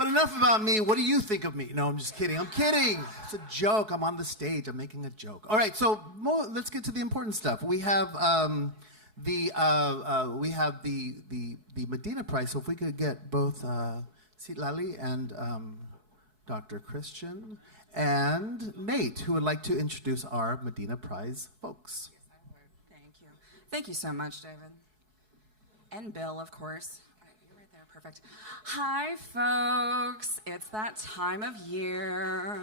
But enough about me. What do you think of me? No, I'm just kidding. I'm kidding. It's a joke. I'm on the stage. I'm making a joke. All right, so let's get to the important stuff. We have the Medina Prize. So if we could get both Citlali and Dr. Christian and Nate, who would like to introduce our Medina Prize folks. Yes, I would. Thank you. Thank you so much, David. And Bill, of course. You're right there. Perfect. Hi, folks. It's that time of year.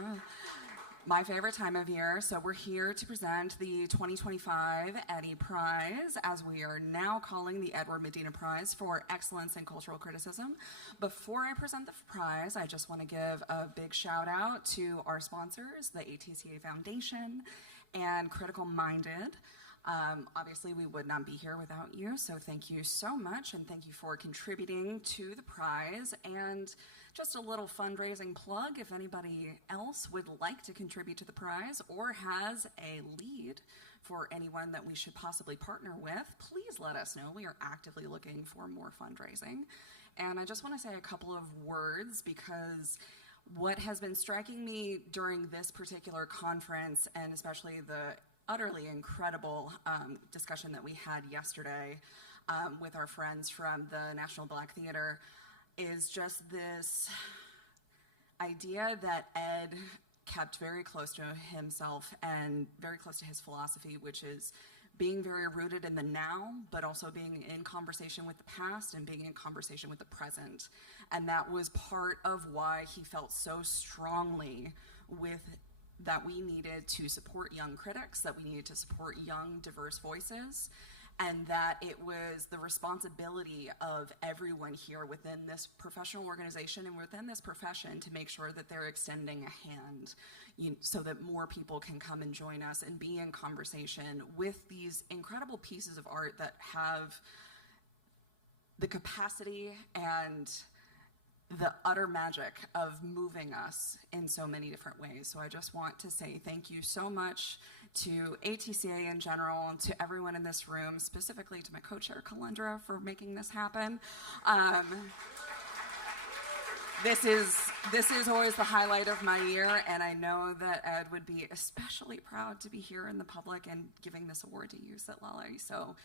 My favorite time of year. So we're here to present the 2025 Eddie Prize, as we are now calling the Edward Medina Prize for Excellence in Cultural Criticism. Before I present the prize, I just want to give a big shout out to our sponsors, the ATCA Foundation and Critical Minded. Obviously, we would not be here without you, so thank you so much, and thank you for contributing to the prize. And just a little fundraising plug, if anybody else would like to contribute to the prize or has a lead for anyone that we should possibly partner with, please let us know. We are actively looking for more fundraising. And I just want to say a couple of words, because what has been striking me during this particular conference, and especially the utterly incredible discussion that we had yesterday with our friends from the National Black Theater, is just this idea that Ed kept very close to himself and very close to his philosophy, which is being very rooted in the now, but also being in conversation with the past and being in conversation with the present. And that was part of why he felt so strongly with that we needed to support young critics, that we needed to support young, diverse voices, and that it was the responsibility of everyone here within this professional organization and within this profession to make sure that they're extending a hand, so that more people can come and join us and be in conversation with these incredible pieces of art that have the capacity and the utter magic of moving us in so many different ways. So I just want to say thank you so much to ATCA in general, and to everyone in this room, specifically to my co-chair Kalendra for making this happen. This is always the highlight of my year, and I know that Ed would be especially proud to be here in the public and giving this award to you, Citlali. So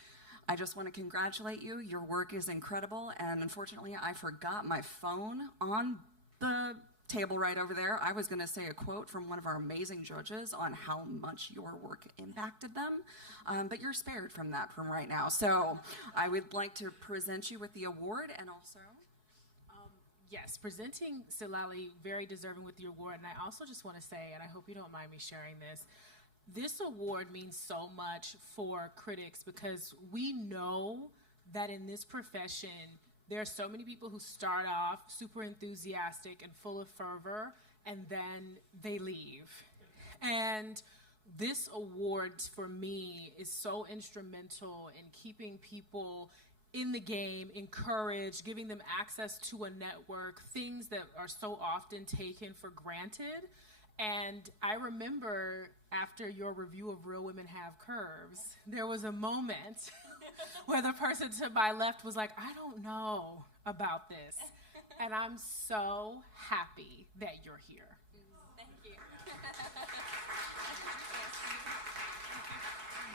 I just want to congratulate you. Your work is incredible, and unfortunately, I forgot my phone on the table right over there. I was going to say a quote from one of our amazing judges on how much your work impacted them, but you're spared from that from right now. So I would like to present you with the award, and also... Yes, presenting Citlali, very deserving with the award, and I also just want to say, and I hope you don't mind me sharing this award means so much for critics, because we know that in this profession, there are so many people who start off super enthusiastic and full of fervor, and then they leave. And this award, for me, is so instrumental in keeping people in the game, encouraged, giving them access to a network, things that are so often taken for granted. And I remember after your review of Real Women Have Curves, there was a moment where the person to my left was like, I don't know about this. And I'm so happy that you're here. Thank you.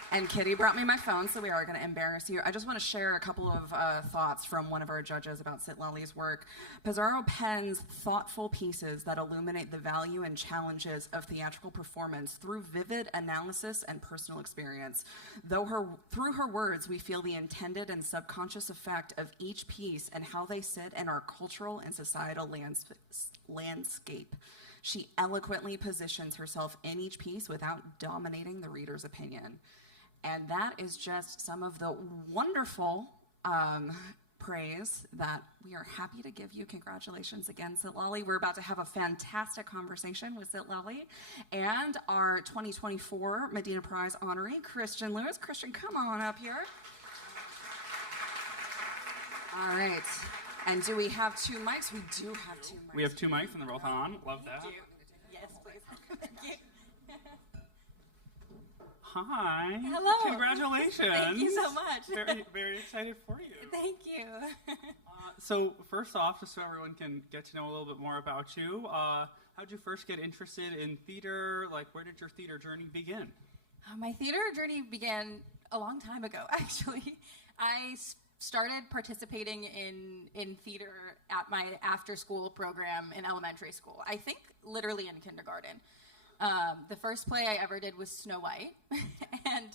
And Kitty brought me my phone, so we are going to embarrass you. I just want to share a couple of thoughts from one of our judges about Citlali's work. Pizarro pens thoughtful pieces that illuminate the value and challenges of theatrical performance through vivid analysis and personal experience. Through her words, we feel the intended and subconscious effect of each piece and how they sit in our cultural and societal landscape. She eloquently positions herself in each piece without dominating the reader's opinion. And that is just some of the wonderful praise that we are happy to give you. Congratulations again, Citlali. We're about to have a fantastic conversation with Citlali and our 2024 Medina Prize honoree, Christian Lewis. Christian, come on up here. All right. And do we have two mics? We do have two mics. We have two mics and they're both on. Love that. Yes, please. Hi. Hello. Congratulations. Thank you so much. Very, very excited for you. Thank you. So first off, just so everyone can get to know a little bit more about you, how did you first get interested in theater? Like, where did your theater journey begin? My theater journey began a long time ago, actually. I started participating in theater at my after-school program in elementary school. I think literally in kindergarten. The first play I ever did was Snow White, and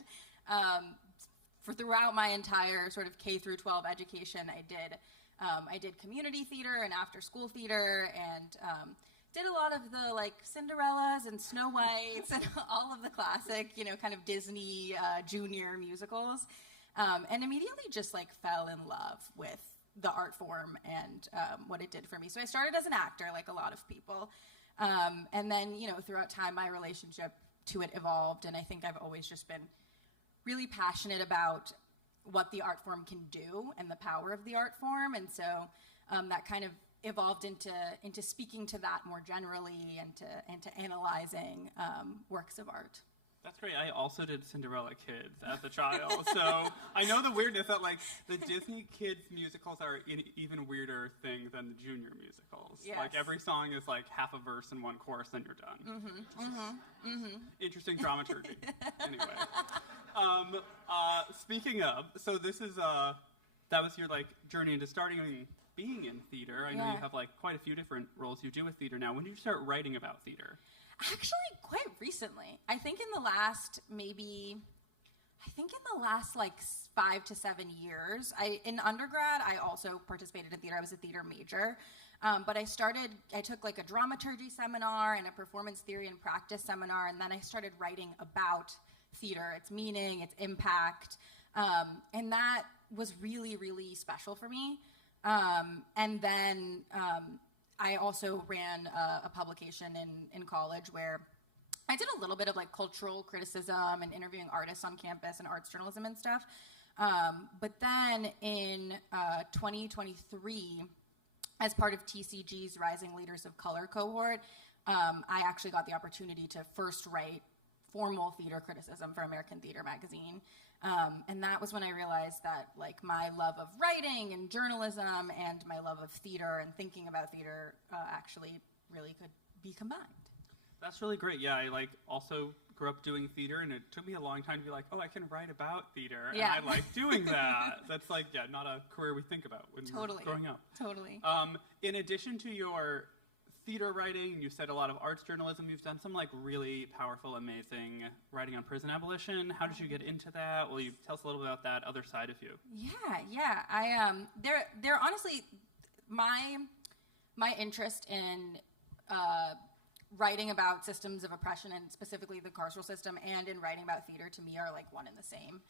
for throughout my entire sort of K through 12 education, I did community theater and after-school theater, and did a lot of the like Cinderellas and Snow Whites and all of the classic, kind of Disney junior musicals, and immediately just like fell in love with the art form and what it did for me. So I started as an actor, like a lot of people. And then, throughout time, my relationship to it evolved, and I think I've always just been really passionate about what the art form can do and the power of the art form, and so that kind of evolved into speaking to that more generally and to analyzing works of art. That's great. I also did Cinderella Kids as a child, so I know the weirdness that like the Disney kids musicals are an even weirder thing than the junior musicals. Yes. Like every song is like half a verse and one chorus, then you're done. Interesting dramaturgy. Anyway, speaking of, so this is that was your like journey into being in theater. I know you have like quite a few different roles you do with theater now. When did you start writing about theater? Actually, quite recently. I think in the last like 5 to 7 years. In undergrad, I also participated in theater. I was a theater major. But I took like a dramaturgy seminar and a performance theory and practice seminar, and then I started writing about theater, its meaning, its impact. And that was really, really special for me. And then I also ran a publication in college where I did a little bit of like cultural criticism and interviewing artists on campus and arts journalism and stuff. But then in 2023, as part of TCG's Rising Leaders of Color cohort, I actually got the opportunity to first write formal theater criticism for American Theater magazine. And that was when I realized that like my love of writing and journalism and my love of theater and thinking about theater actually really could be combined. That's really great. Yeah, I like also grew up doing theater, and it took me a long time to be like, oh, I can write about theater, and I like doing that. That's like, not a career we think about when we're growing up. Totally. In addition to your theater writing, you said a lot of arts journalism. You've done some like really powerful, amazing writing on prison abolition. How did you get into that? Will you tell us a little bit about that other side of you? Yeah. I they're honestly my interest in writing about systems of oppression and specifically the carceral system, and in writing about theater, to me are like one and the same.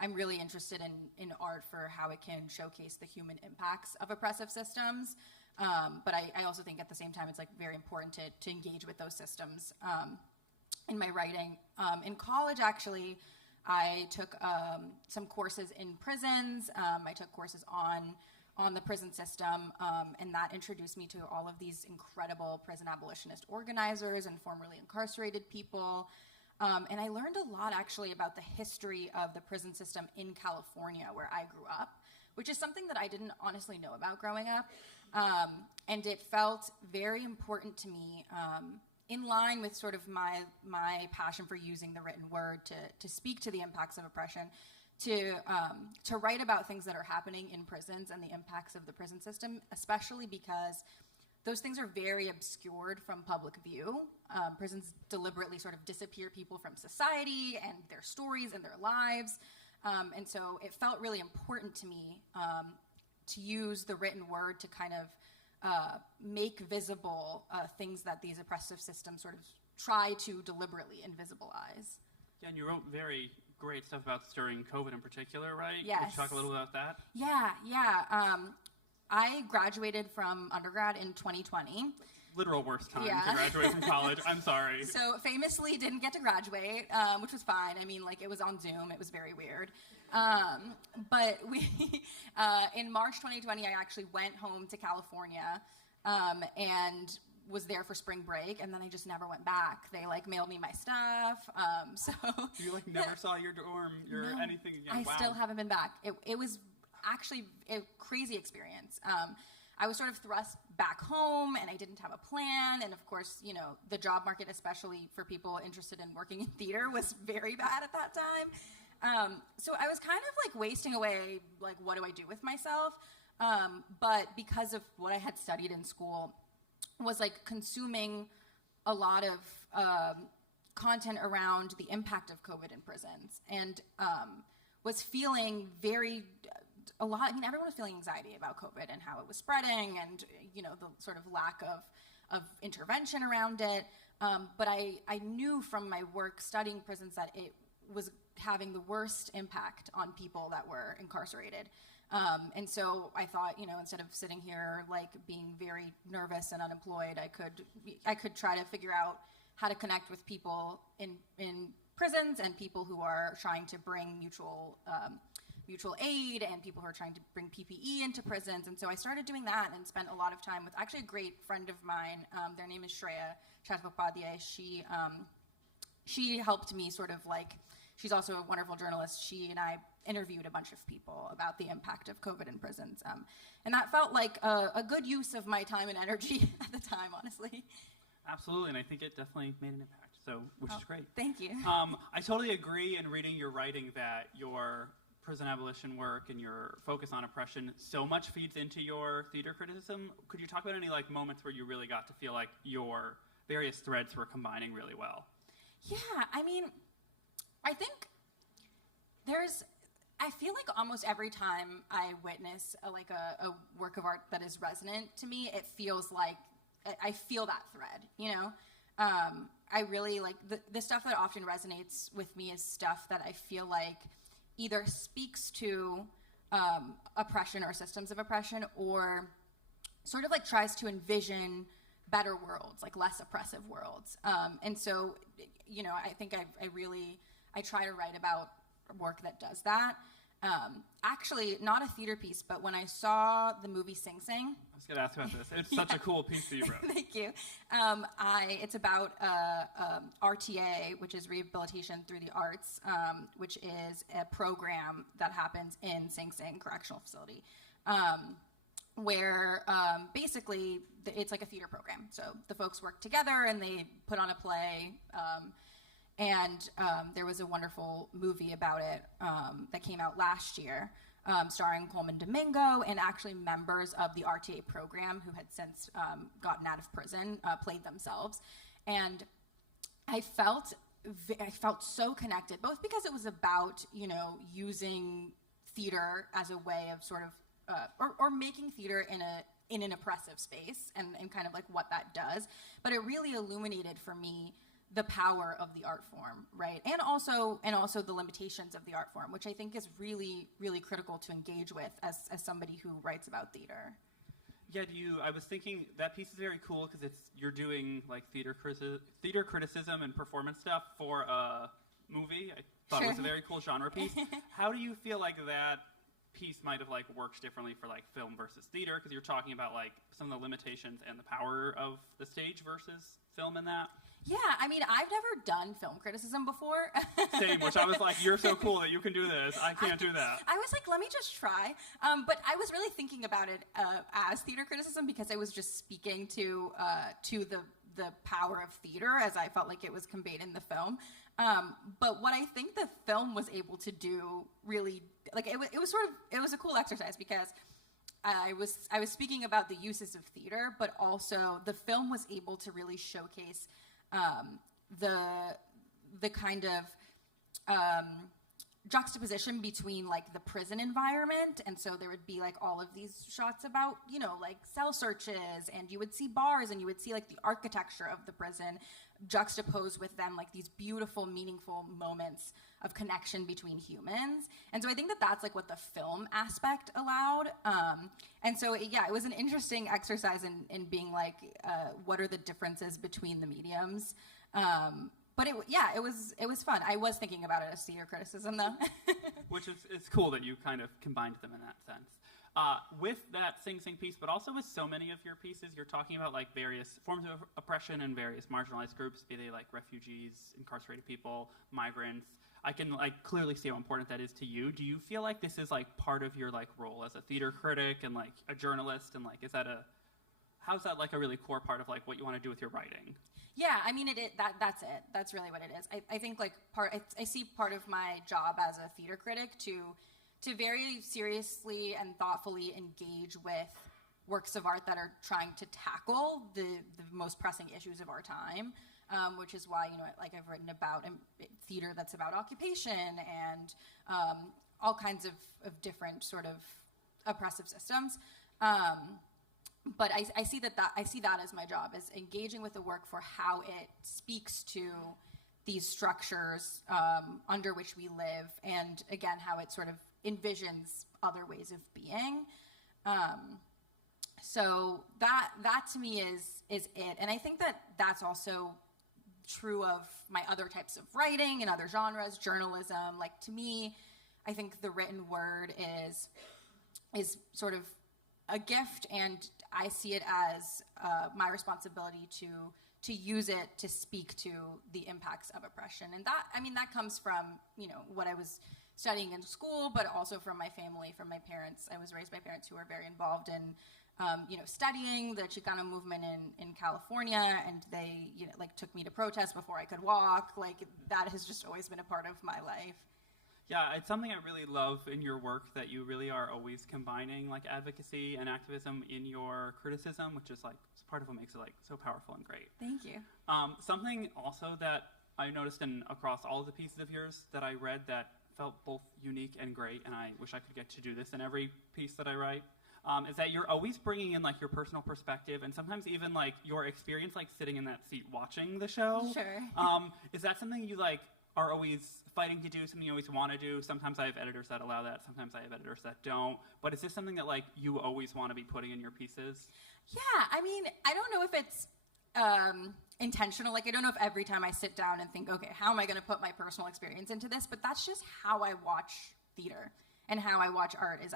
I'm really interested in art for how it can showcase the human impacts of oppressive systems. But I also think at the same time it's like very important to engage with those systems in my writing. In college, actually, I took some courses in prisons. I took courses on the prison system, and that introduced me to all of these incredible prison abolitionist organizers and formerly incarcerated people. And I learned a lot, actually, about the history of the prison system in California, where I grew up, which is something that I didn't honestly know about growing up. And it felt very important to me, in line with sort of my passion for using the written word to speak to the impacts of oppression, to write about things that are happening in prisons and the impacts of the prison system, especially because those things are very obscured from public view. Prisons deliberately sort of disappear people from society and their stories and their lives. And so it felt really important to me to use the written word to kind of make visible things that these oppressive systems sort of try to deliberately invisibilize. Yeah, and you wrote very great stuff about this during COVID in particular, right? Yes. Could you talk a little about that? Yeah. I graduated from undergrad in 2020. Literal worst time to graduate from college. I'm sorry. So famously didn't get to graduate, which was fine. I mean, like, it was on Zoom. It was very weird. But in March 2020, I actually went home to California and was there for spring break, and then I just never went back. They like mailed me my stuff. So you like never saw your dorm, anything again. I wow. still haven't been back. It was actually a crazy experience. I was sort of thrust back home, and I didn't have a plan. And of course, you know, the job market, especially for people interested in working in theater, was very bad at that time. So I was kind of like wasting away, like, what do I do with myself? But because of what I had studied in school, was like consuming a lot of content around the impact of COVID in prisons, and was feeling I mean, everyone was feeling anxiety about COVID and how it was spreading, and, you know, the sort of lack of intervention around it. But I knew from my work studying prisons that it was having the worst impact on people that were incarcerated. And so I thought, you know, instead of sitting here like being very nervous and unemployed, I could try to figure out how to connect with people in prisons and people who are trying to bring mutual aid, and people who are trying to bring PPE into prisons. And so I started doing that and spent a lot of time with actually a great friend of mine. Their name is Shreya Chattopadhyay. She helped me sort of like, she's also a wonderful journalist. She and I interviewed a bunch of people about the impact of COVID in prisons. And that felt like a good use of my time and energy at the time, honestly. Absolutely, and I think it definitely made an impact, which is great. Thank you. I totally agree in reading your writing that your prison abolition work and your focus on oppression so much feeds into your theater criticism. Could you talk about any like moments where you really got to feel like your various threads were combining really well? Yeah, I mean, I think I feel like almost every time I witness a work of art that is resonant to me, it feels like I feel that thread, you know? I really like the stuff that often resonates with me is stuff that I feel like either speaks to oppression or systems of oppression, or sort of like tries to envision better worlds, like less oppressive worlds. And so, you know, I think I try to write about work that does that. Actually, not a theater piece, but when I saw the movie Sing Sing. I was going to ask about this. It's such a cool piece that you wrote. Thank you. It's about RTA, which is Rehabilitation Through the Arts, which is a program that happens in Sing Sing Correctional Facility, where basically it's like a theater program. So the folks work together and they put on a play. And there was a wonderful movie about it that came out last year, starring Coleman Domingo, and actually members of the RTA program who had since gotten out of prison played themselves. And I felt so connected, both because it was about, you know, using theater as a way of sort of, or making theater in an oppressive space, and kind of like what that does. But it really illuminated for me the power of the art form, right? And also the limitations of the art form, which I think is really, really critical to engage with as somebody who writes about theater. Yeah, I was thinking that piece is very cool because you're doing like theater criticism and performance stuff for a movie. I thought it was a very cool genre piece. How do you feel like that piece might have like worked differently for like film versus theater? Because you're talking about like some of the limitations and the power of the stage versus film in that. Yeah, I mean, I've never done film criticism before. Same, which I was like, you're so cool that you can do this. I can't do that. I was like, let me just try. But I was really thinking about it as theater criticism because I was just speaking to the power of theater as I felt like it was conveyed in the film. But what I think the film was able to do really, like, it was a cool exercise because I was speaking about the uses of theater, but also the film was able to really showcase the kind of juxtaposition between like the prison environment, and so there would be like all of these shots about, you know, like cell searches, and you would see bars, and you would see like the architecture of the prison juxtaposed with them like these beautiful, meaningful moments of connection between humans. And so I think that that's like what the film aspect allowed. And so it was an interesting exercise in being like, what are the differences between the mediums? But it was fun. I was thinking about it as theater criticism though. Which is it's cool that you kind of combined them in that sense. With that Sing Sing piece, but also with so many of your pieces, you're talking about like various forms of oppression and various marginalized groups, be they like refugees, incarcerated people, migrants. I can like clearly see how important that is to you. Do you feel like this is like part of your like role as a theater critic and like a journalist, and like how's that like a really core part of like what you want to do with your writing? Yeah, I mean, that's it. That's really what it is. I think like I see part of my job as a theater critic to very seriously and thoughtfully engage with works of art that are trying to tackle the most pressing issues of our time, which is why, like I've written about theater that's about occupation and all kinds of different sort of oppressive systems. But I see that as my job, is engaging with the work for how it speaks to these structures under which we live, and again, how it sort of envisions other ways of being. So that to me is it, and I think that that's also true of my other types of writing and other genres, journalism. Like, to me, I think the written word is sort of a gift, and I see it as my responsibility to use it to speak to the impacts of oppression. And that comes from, what I was studying in school, but also from my family, from my parents. I was raised by parents who were very involved in, studying the Chicano movement in California, and they, took me to protest before I could walk. Like, that has just always been a part of my life. Yeah, it's something I really love in your work, that you really are always combining like advocacy and activism in your criticism, which is like part of what makes it like so powerful and great. Thank you. Something also that I noticed across all of the pieces of yours that I read that felt both unique and great, and I wish I could get to do this in every piece that I write, is that you're always bringing in like your personal perspective, and sometimes even like your experience like sitting in that seat watching the show. Sure. Is that something you like are always fighting to do, something you always want to do? Sometimes I have editors that allow that, sometimes I have editors that don't. But is this something that like you always want to be putting in your pieces? Yeah, I mean, I don't know if it's intentional. Like, I don't know if every time I sit down and think, okay, how am I going to put my personal experience into this? But that's just how I watch theater and how I watch art. Is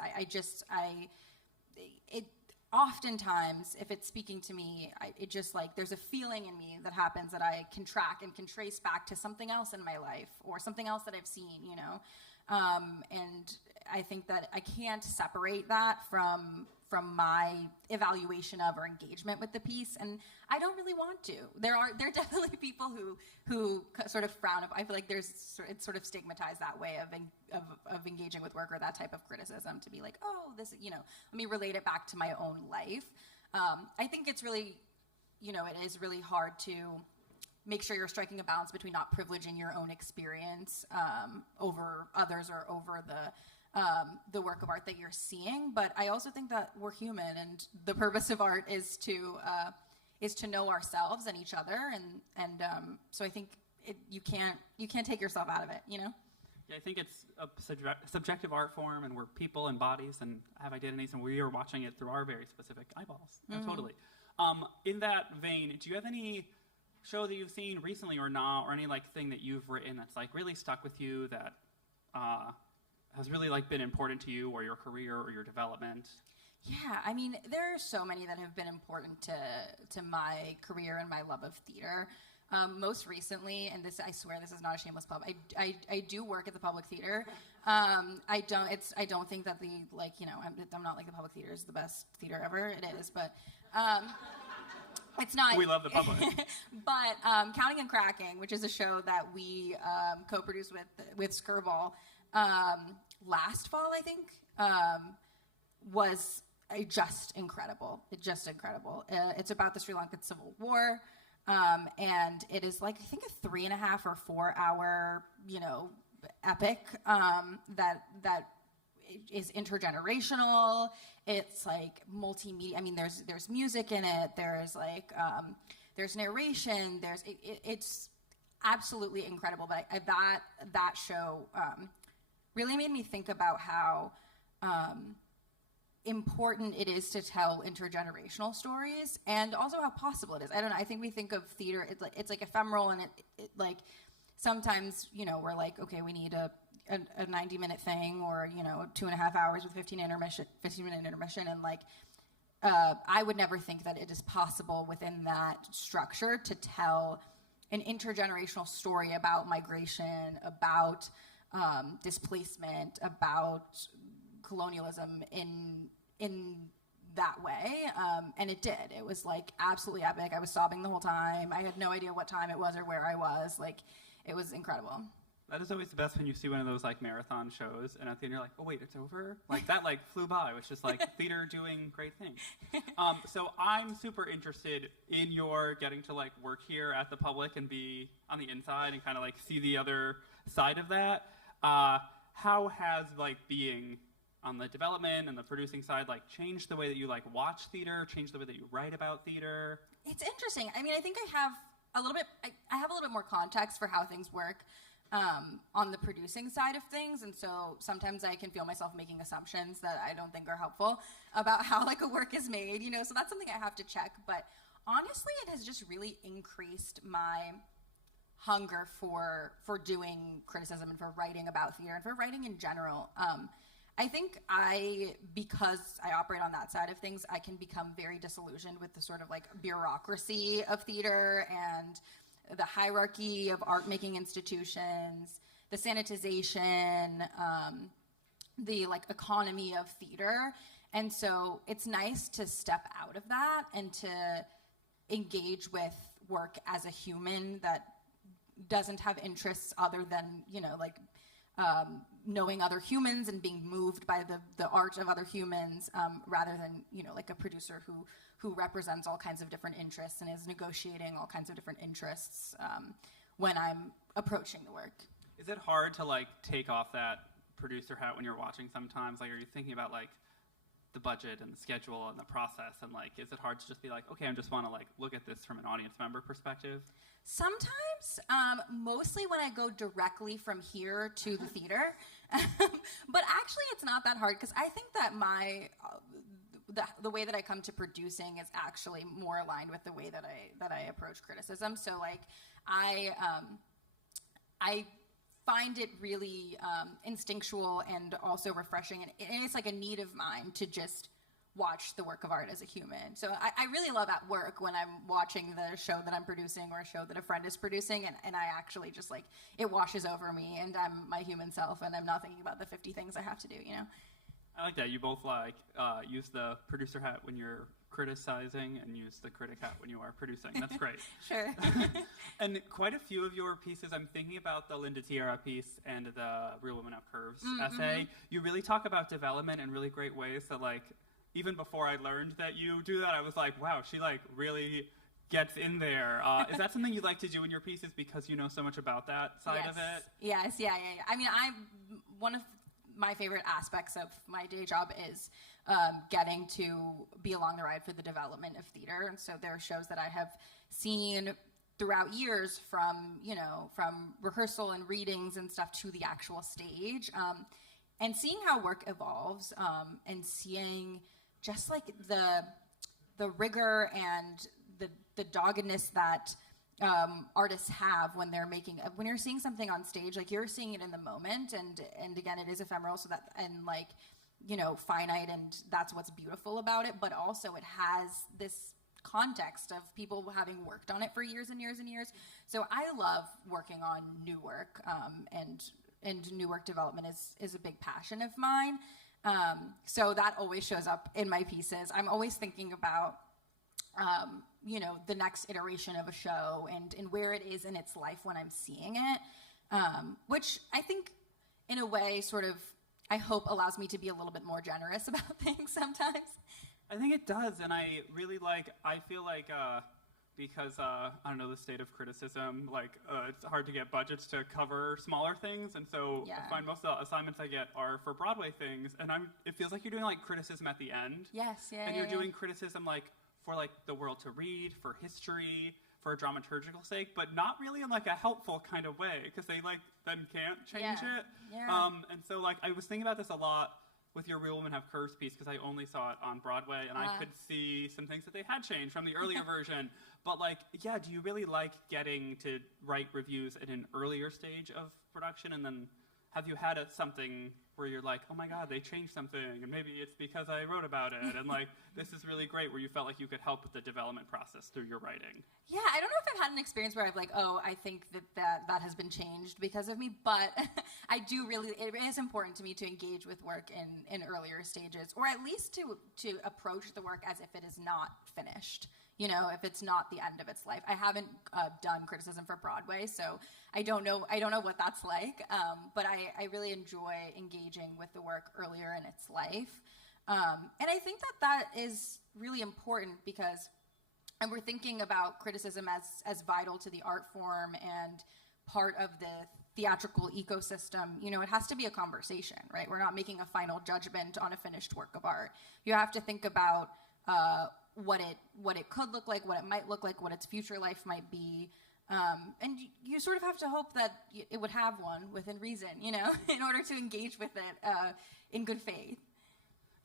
it oftentimes, if it's speaking to me, it just like, there's a feeling in me that happens that I can track and can trace back to something else in my life or something else that I've seen, and I think that I can't separate that from my evaluation of or engagement with the piece, and I don't really want to. There are definitely people who sort of frown. I feel like it's sort of stigmatized that way of engaging with work or that type of criticism, to be like, oh, this, let me relate it back to my own life. I think it's really, it is really hard to make sure you're striking a balance between not privileging your own experience over others or over the work of art that you're seeing. But I also think that we're human, and the purpose of art is to know ourselves and each other, and so I think you can't take yourself out of it, Yeah, I think it's a subjective art form, and we're people and bodies and have identities, and we are watching it through our very specific eyeballs. Mm-hmm. Totally. In that vein, do you have any show that you've seen recently or not, or any like thing that you've written that's like really stuck with you, that has really like been important to you or your career or your development? Yeah, I mean, there are so many that have been important to my career and my love of theater. Most recently, and I swear this is not a shameless plug, I do work at the Public Theater. I don't think that I'm not like the Public Theater is the best theater ever. It is, but it's not. We love the public. But Counting and Cracking, which is a show that we co-produced with Skirball last fall, I think, was just incredible. It's it's about the Sri Lankan Civil War, and it is like, I think, a 3.5 or 4 hour, epic that is intergenerational. It's like multimedia. I mean, there's music in it. There's like there's narration. It's absolutely incredible. But that show really made me think about how important it is to tell intergenerational stories, and also how possible it is. I don't know. I think we think of theater, it's like ephemeral, and it like sometimes, we're like, okay, we need a 90-minute thing, or 2.5 hours with 15-minute intermission, and like I would never think that it is possible within that structure to tell an intergenerational story about migration, about displacement, about colonialism in that way, and it did. It was like absolutely epic. I was sobbing the whole time. I had no idea what time it was or where I was. Like, it was incredible. That is always the best when you see one of those like marathon shows, and at the end you're like, oh wait, it's over? Like that like flew by. It was just like theater doing great things. So I'm super interested in your getting to like work here at the Public and be on the inside and kind of like see the other side of that. How has like being on the development and the producing side like changed the way that you like watch theater, changed the way that you write about theater? It's interesting. I mean, I think I have a little bit more context for how things work on the producing side of things, and so sometimes I can feel myself making assumptions that I don't think are helpful about how like a work is made, so that's something I have to check. But honestly, it has just really increased my hunger for doing criticism and for writing about theater and for writing in general. I think because I operate on that side of things, I can become very disillusioned with the sort of like bureaucracy of theater and the hierarchy of art-making institutions, the sanitization, the like economy of theater. And so it's nice to step out of that and to engage with work as a human that doesn't have interests other than, knowing other humans and being moved by the art of other humans, rather than, like a producer who represents all kinds of different interests and is negotiating all kinds of different interests when I'm approaching the work. Is it hard to like take off that producer hat when you're watching sometimes? Like, are you thinking about like the budget and the schedule and the process, and like, is it hard to just be like, okay, I just want to like look at this from an audience member perspective? Sometimes, mostly when I go directly from here to the theater, but actually it's not that hard, because I think that the way that I come to producing is actually more aligned with the way that I approach criticism. So like I find it really instinctual and also refreshing, and it's like a need of mine to just watch the work of art as a human. So I really love at work when I'm watching the show that I'm producing or a show that a friend is producing, and I actually just like, it washes over me and I'm my human self and I'm not thinking about the 50 things I have to do, I like that. You both like use the producer hat when you're criticizing and use the critic hat when you are producing. That's great. Sure. And quite a few of your pieces, I'm thinking about the Linda Tierra piece and the Real Women Have Curves essay. You really talk about development in really great ways that like, even before I learned that you do that, I was like, wow, she like really gets in there. Is that something you like to do in your pieces because you know so much about that side of it? Yes, yeah. I mean, one of my favorite aspects of my day job is getting to be along the ride for the development of theater. And so there are shows that I have seen throughout years from rehearsal and readings and stuff to the actual stage. And seeing how work evolves, and seeing just like the rigor and the doggedness that artists have when they're when you're seeing something on stage, like you're seeing it in the moment, and again, it is ephemeral, so that, and like, finite, and that's what's beautiful about it, but also it has this context of people having worked on it for years and years and years. So I love working on new work, and new work development is a big passion of mine. So that always shows up in my pieces. I'm always thinking about, the next iteration of a show and where it is in its life when I'm seeing it, which I think in a way sort of, I hope, allows me to be a little bit more generous about things sometimes. I think it does, and I really I feel like, because, I don't know, the state of criticism, it's hard to get budgets to cover smaller things, and so I find most of the assignments I get are for Broadway things, and it feels like you're doing, criticism at the end. Yes, yeah, and you're doing criticism, for, the world to read, for history, for a dramaturgical sake, but not really in, a helpful kind of way, because they, then can't change it. Yeah. And so, I was thinking about this a lot with your Real Women Have Curves piece, because I only saw it on Broadway, and I could see some things that they had changed from the earlier version. But, do you really like getting to write reviews at an earlier stage of production and then have you had something where you're like, oh my God, they changed something, and maybe it's because I wrote about it, and like, this is really great, where you felt like you could help with the development process through your writing? Yeah, I don't know if I've had an experience where I've like, oh, I think that has been changed because of me, but I do really, it is important to me to engage with work in earlier stages, or at least to approach the work as if it is not finished. You know, if it's not the end of its life. I haven't done criticism for Broadway, so I don't know what that's like. But I really enjoy engaging with the work earlier in its life, and I think that is really important because, and we're thinking about criticism as vital to the art form and part of the theatrical ecosystem. You know, it has to be a conversation, right? We're not making a final judgment on a finished work of art. You have to think about what it could look like, what it might look like, what its future life might be, and you sort of have to hope that it would have one within reason, you know, in order to engage with it in good faith.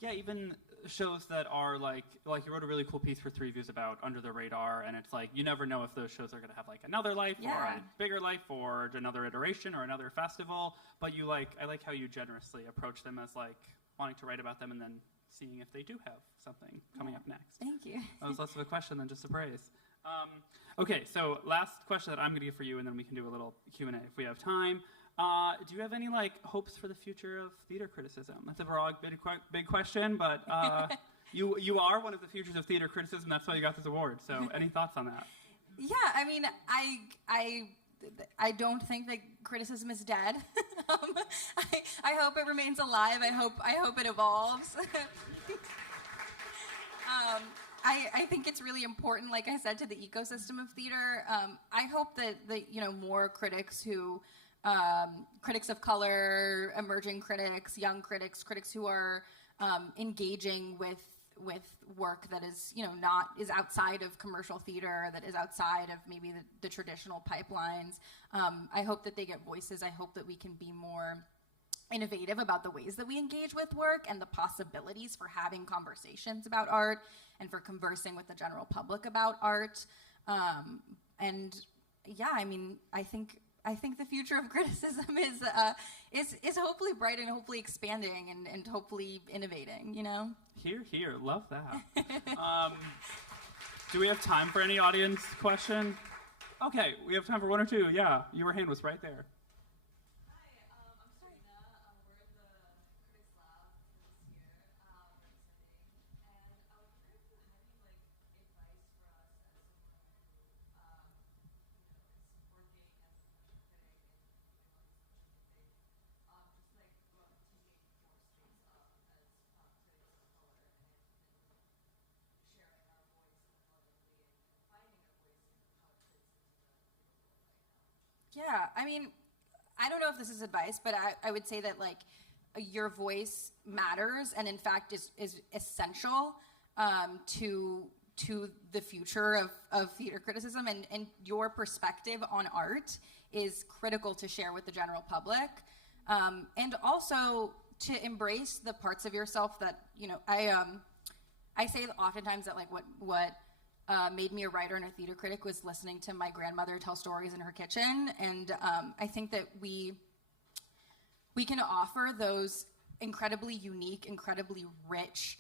Yeah, even shows that are like you wrote a really cool piece for 3 Views about Under the Radar, and it's like you never know if those shows are going to have like another life or a bigger life or another iteration or another festival. But I like how you generously approach them as like wanting to write about them and then seeing if they do have something coming up next. Thank you. That was less of a question than just a praise. Okay, so last question that I'm going to give for you, and then we can do a little Q&A if we have time. Do you have any like hopes for the future of theater criticism? That's a broad, big question, but you are one of the futures of theater criticism. That's why you got this award. So, any thoughts on that? Yeah, I mean, I don't think that criticism is dead. I hope it remains alive. I hope it evolves. I think it's really important, like I said, to the ecosystem of theater. I hope that more critics critics of color, emerging critics, young critics who are engaging with work that is is outside of commercial theater, that is outside of maybe the traditional pipelines. I hope that they get voices. I hope that we can be more innovative about the ways that we engage with work and the possibilities for having conversations about art and for conversing with the general public about art. And yeah, I mean, I think the future of criticism is hopefully bright and hopefully expanding and hopefully innovating, you know? Hear, love that. Do we have time for any audience question? Okay, we have time for one or two. Yeah, your hand was right there. Yeah, I mean, I don't know if this is advice, but I would say that like your voice matters and in fact is essential to the future of theater criticism, and your perspective on art is critical to share with the general public, and also to embrace the parts of yourself that, I say oftentimes that like what made me a writer and a theater critic was listening to my grandmother tell stories in her kitchen. And I think that we can offer those incredibly unique, incredibly rich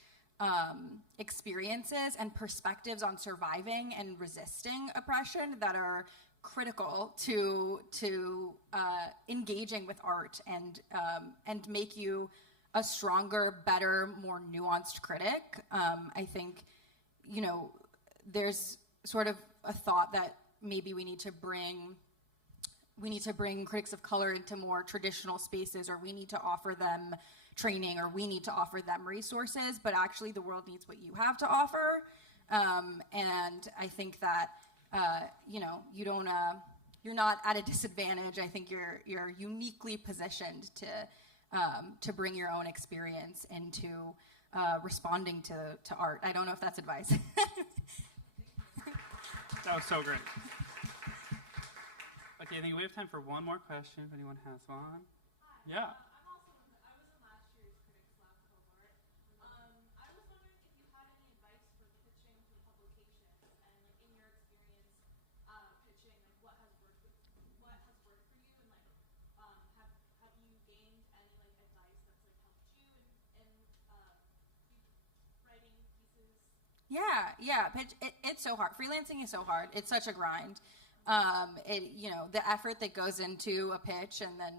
experiences and perspectives on surviving and resisting oppression that are critical to engaging with art and make you a stronger, better, more nuanced critic. I think, there's sort of a thought that maybe we need to bring critics of color into more traditional spaces, or we need to offer them training, or we need to offer them resources, but actually the world needs what you have to offer. And I think that, you're not at a disadvantage. I think you're uniquely positioned to bring your own experience into responding to art. I don't know if that's advice. That was so great. Okay, I think we have time for one more question, if anyone has one. Yeah. I was in last year's Critics Lab cohort. I was wondering if you had any advice for pitching for publications, and like in your experience pitching, like what has worked for you, and like have you gained Yeah. It's so hard. Freelancing is so hard. It's such a grind. The effort that goes into a pitch, and then,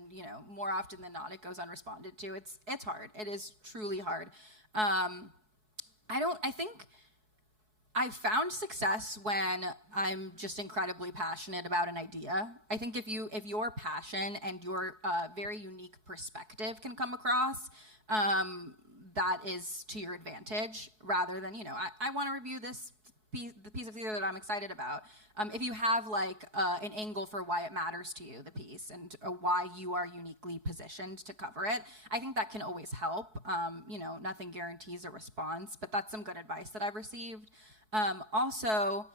more often than not, it goes unresponded to. It's hard. It is truly hard. I think I found success when I'm just incredibly passionate about an idea. I think if your passion and your very unique perspective can come across, that is to your advantage, rather than, I want to review the piece of theater that I'm excited about. If you have an angle for why it matters to you, the piece, and why you are uniquely positioned to cover it, I think that can always help. Nothing guarantees a response, but that's some good advice that I've received. Also,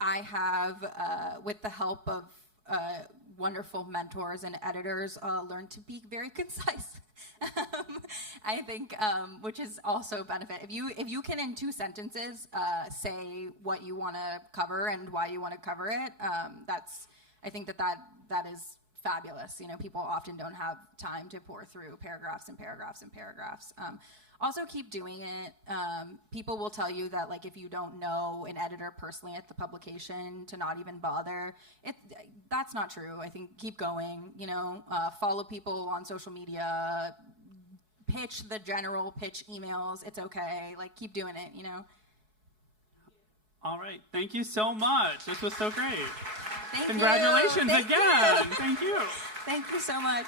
I have, with the help of wonderful mentors and editors, learned to be very concise. I think, which is also a benefit. If you can, in 2 sentences, say what you want to cover and why you want to cover it, I think that is fabulous. People often don't have time to pour through paragraphs and paragraphs and paragraphs. Also, keep doing it. People will tell you that, if you don't know an editor personally at the publication, to not even bother. That's not true. I think keep going. Follow people on social media. Pitch the general pitch emails. It's okay. Keep doing it. All right. Thank you so much. This was so great. Thank Congratulations you. again. Thank you. Thank you so much.